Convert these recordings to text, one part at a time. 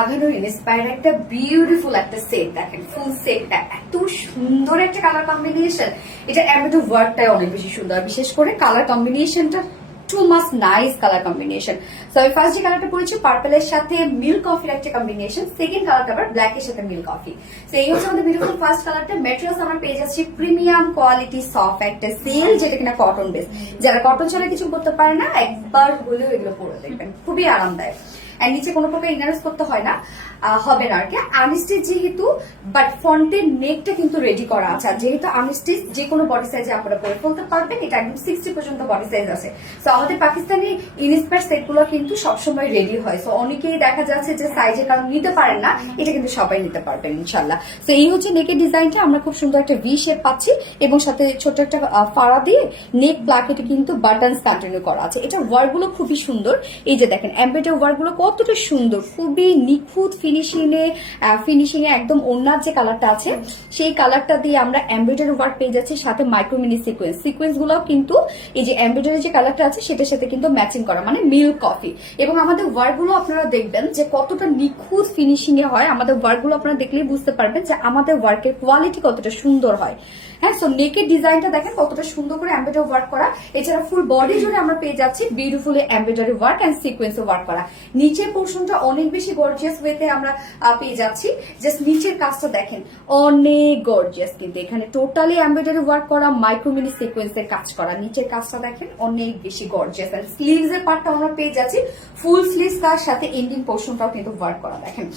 আগানোর ইন্সপায়ার একটা বিউটিফুল একটা সেট দেখেন, ফুল সেটটা এত সুন্দর একটা কালার কম্বিনেশন। এটা এমব্রয়ডারি ওয়ার্কটাই অনেক বেশি সুন্দর, বিশেষ করে কালার কম্বিনেশনটা টু মাস নাইস কালার কম্বিনেশন। সো আমি ফার্স্ট যে কালারটা পরেছি পার্পলের সাথে মিল্ক কফির একটা কম্বিনেশন, সেকেন্ড কালারটা আবার ব্ল্যাক এর সাথে মিল্ক কফি। তো এই হচ্ছে আমাদের বিউটিফুল ফার্স্ট কালারটা। ম্যাটেরিয়ালস আমরা পেয়ে যাচ্ছি প্রিমিয়াম কোয়ালিটি সফট একটা সেল, যেটা কিনা কটন বেস। যারা কটন ছাড়া কিছু করতে পারে না, একবার হলেও এগুলো পরে দেখবেন, খুবই আরামদায়ক। নিচে কোনো প্রকার ইনারেস করতে হয় না, হবে না আর কি আনস্টিচ যেহেতু, বাট ফ্রন্টের নেকটা কিন্তু রেডি করা আছে। আর যেহেতু আনস্টিচ যে কোনো বডি সাইজে আপনারা পরে ফেলতে পারবেন, এটা একদম 60 পর্যন্ত বডি সাইজ আছে। তো আমাদের পাকিস্তানি ইনস্পায়ার সেট গুলো কিন্তু সবসময় রেডি হয়। তো অনেকেই দেখা যাচ্ছে যে সাইজের কারণ নিতে পারেন না, এটা কিন্তু সবাই নিতে পারবেন ইনশাল্লাহ। তো এই হচ্ছে নেকের ডিজাইনটা, আমরা খুব সুন্দর একটা ভি শেপ পাচ্ছি এবং সাথে ছোট একটা ফাড়া দিয়ে নেক প্লাকেটে কিন্তু বাটনস কন্টিনিউ করা আছে। এটা ওয়ার্ক গুলো খুবই সুন্দর। এই যে দেখেন এমব্রয়ডারি ওয়ার্ক গুলো কতটা সুন্দর, খুবই নিখুঁত ফিনিশিং এ একদম ওনার যে কালারটা আছে সেই কালারটা দিয়ে আমরা এমব্রয়ডারি ওয়ার্ক পেয়ে যাচ্ছি, সাথে মাইক্রো মিনি সিকোয়েন্স গুলো কিন্তু এই যে এমব্রয়ডারি যে কালারটা আছে সেটার সাথে কিন্তু ম্যাচিং করা, মানে মিল্ক কফি। এবং আমাদের ওয়ার্ক গুলো আপনারা দেখবেন যে কতটা নিখুঁত ফিনিশিং এ হয়। আমাদের ওয়ার্ক গুলো আপনারা দেখলেই বুঝতে পারবেন যে আমাদের ওয়ার্কের কোয়ালিটি কতটা সুন্দর হয়। হ্যাঁ, সো নেকের ডিজাইনটা দেখেন কতটা সুন্দর করে এমব্রয়ডারি ওয়ার্ক করা। এছাড়া ফুল বডি জুড়ে আমরা পেয়ে যাচ্ছি beautiful embroidery work and sequence work করা। নিচের পোর্শনটা অনেক বেশি গর্জিয়াস ওয়েতে আমরা পেয়ে যাচ্ছি। জাস্ট নিচের কাজটা দেখেন অনেক গর্জিয়াস, কিন্তু এখানে টোটালি এমব্রয়ডারি ওয়ার্ক করা, মাইক্রো মিনি সিকোয়েন্সের কাজ করা। নিচের কাজটা দেখেন অনেক বেশি গর্জিয়াস। আর স্লিভস এর পার্টটা আমরা পেয়ে যাচ্ছি ফুল স্লিভস, তার সাথে এন্ডিং পোর্শনটাও কিন্তু ওয়ার্ক করা দেখেন।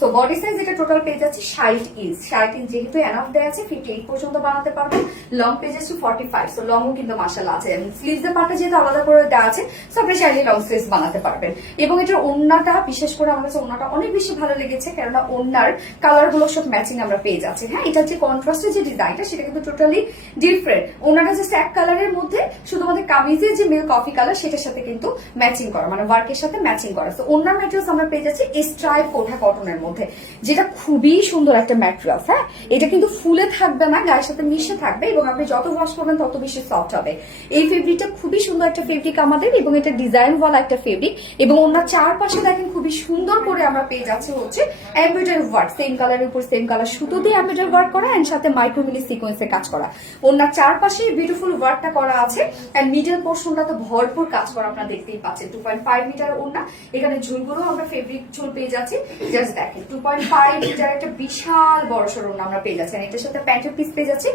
সো বডি সাইজ এটা টোটাল পেয়ে যাচ্ছি 60 ইঞ্চ। 60 ইঞ্চ যেহেতু এনাফ দেওয়া আছে, 58 পর্যন্ত বানাতে পারবেন। লং পেয়ে যাচ্ছি 45। সো লংও কিন্তু মাশাআল্লাহ আছে। স্লিভস এর পার্টটা যেহেতু আলাদা করে দেওয়া আছে, সো আপনি চাইলে লং স্লিভস বানাতে পারবেন। এবং এটার ওড়নাটা, বিশেষ করে আমার কাছে ওড়নাটা অনেক বেশি ভালো লেগেছে, কেননা ওড়নার কালার গুলো সব ম্যাচিং আমরা পেয়ে যাচ্ছি। হ্যাঁ, এটা যে কন্ট্রাস্টের যে ডিজাইনটা সেটা কিন্তু টোটালি ডিফারেন্ট। ওড়নাটা জাস্ট এক কালারের মধ্যে, শুধুমাত্র কামিজের যে মিল্ক কফি কালার সেটার সাথে কিন্তু ম্যাচিং করা, মানে ওয়ার্কের সাথে ম্যাচিং করা। সো ওড়নার ম্যাটেরিয়ালস আমরা পেয়ে যাচ্ছি স্ট্রাইপ কোঠা কটনের মধ্যে, যেটা খুবই সুন্দর একটা ম্যাটেরিয়াল। হ্যাঁ, এটা কিন্তু ফুলে থাকবে না, গায়ের সাথে মিশে থাকবে এবং আপনি যত ওয়াশ করবেন তত বেশি সফট হবে। এই ফেব্রিকটা খুবই সুন্দর একটা ফেব্রিক আমাদের, এবং এটা ডিজাইন ওয়ালা একটা ফেব্রিক। এবং ওনার চারপাশে দেখেন খুবই সুন্দর করে আমরা পেয়ে যাচ্ছি হচ্ছে এমব্রয়ডারি ওয়ার্ক, সেম কালারের উপর সেম কালার সুতো দিয়ে এমব্রয়ডারি ওয়ার্ক করা এন্ড সাথে মাইক্রো মিনি সিকোয়েন্সের কাজ করা। ওনার চারপাশে বিউটিফুল ওয়ার্কটা করা আছে এন্ড মিডল পোর্শনটা তো ভরপুর কাজ করা, আপনারা দেখতেই পাচ্ছেন। 2.5 মিটার ওড়না, এখানে ঝুলগুলো আমরা ফেব্রিক ঝুল পেয়ে যাচ্ছি। জাস্ট দেখেন 2.5 মিটার একটা বিশাল বড় সড়ো ওড়না আমরা পেয়ে যাচ্ছি। এটার সাথে প্যান্টের পিস পেয়ে যাচ্ছি,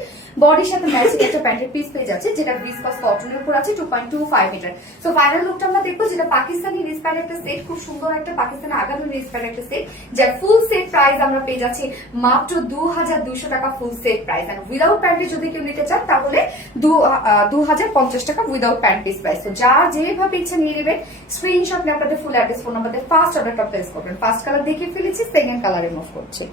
বডির সাথে ম্যাচিং একটা প্যান্টের পিস পেয়ে যাচ্ছে, যেটা ভিসকাস কটনের উপর আছে 2.25 মিটার। সো ফাইনাল লুকটা আমরা দেখবো, যেটা পাকিস্তানি ইন্সপায়ার একটা সেট, খুব সুন্দর একটা পাকিস্তানি আগামী ইন্সপায়ার একটা সেট, যার ফুল সেট প্রাইস আমরা পেয়ে যাচ্ছি মাত্র 2200 টাকা ফুল সেট প্রাইস। আর উইদাউট প্যান্টে যদি কেউ নিতে চান তাহলে 2050 টাকা উইদাউট প্যান্ট পিস প্রাইস। তো যা যেভাবে ইচ্ছা নিয়ে নেবেন, স্ক্রিনশট নিয়ে আপনাদের ফুল অ্যাড্রেস ফোন নাম্বার দিয়ে ফার্স্ট অর্ডারটা প্লেস করবেন। ফার্স্ট কালার দেখে ফেলেছি, সেকেন্ড কালারে মুভ করছি।